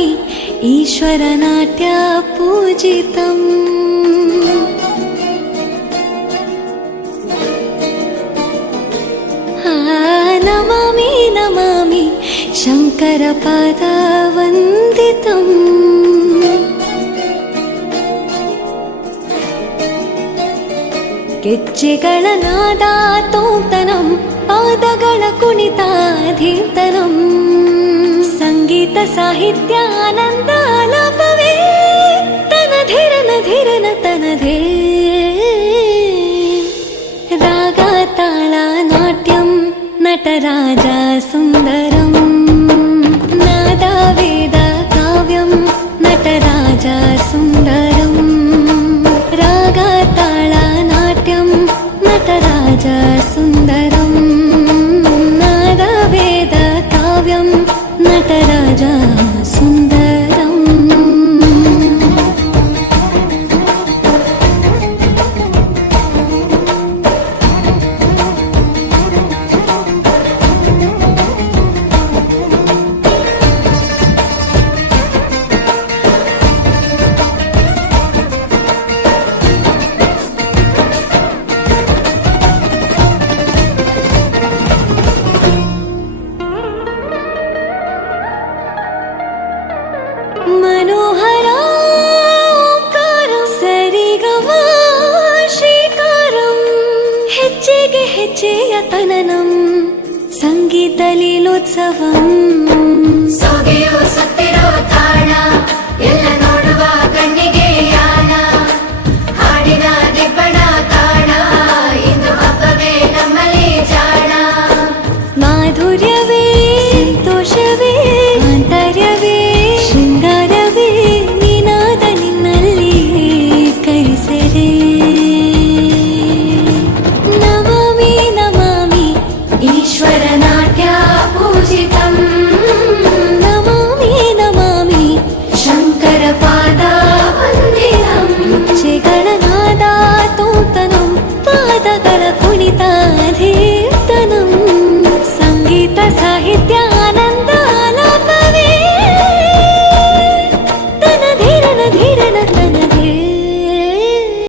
नमामि ईश्वरनाट्य पूजितम् नमामि नमामि शङ्करपादवन्दितम् ಗೆಜ್ಜೆಗಳ ನಾದ ತೋಂತನಂ ಪಾದಗಳ ಕುಣಿತ ಧೀರ್ತನಂ ಸಂಗೀತ ಸಾಹಿತ್ಯ ಆನಂದ ಆಲಾಪವೇ ತನಧಿರನ ಧಿರನ ತನಧೇ ರಾಗ ತಾಳ ನಾಟ್ಯಂ ನಟರಾಜ ಸುಂದರಂ ನಾದ ವೇದ ಕಾವ್ಯಂ ನಟರಾಜ ಸುಂದರಂ ರಾಗ ತಾಳ ನಟರಾಜ ಸುಂದರಂ ನಾದ ವೇದ ಕಾವ್ಯಂ ನಟರಾಜ ಸುಂದರಂ मनोहर ओंकारं सरिगम श्रीकारं ಹೆಜ್ಜೆಗೆ ಹೆಜ್ಜೆಯ ತನನಂ ಸಂಗೀತ ಲೀಲೋತ್ಸವಂ ಸೊಗೆಯೋ ಸತ್ತಿರೋ ತಾಳ ಎಲ್ಲ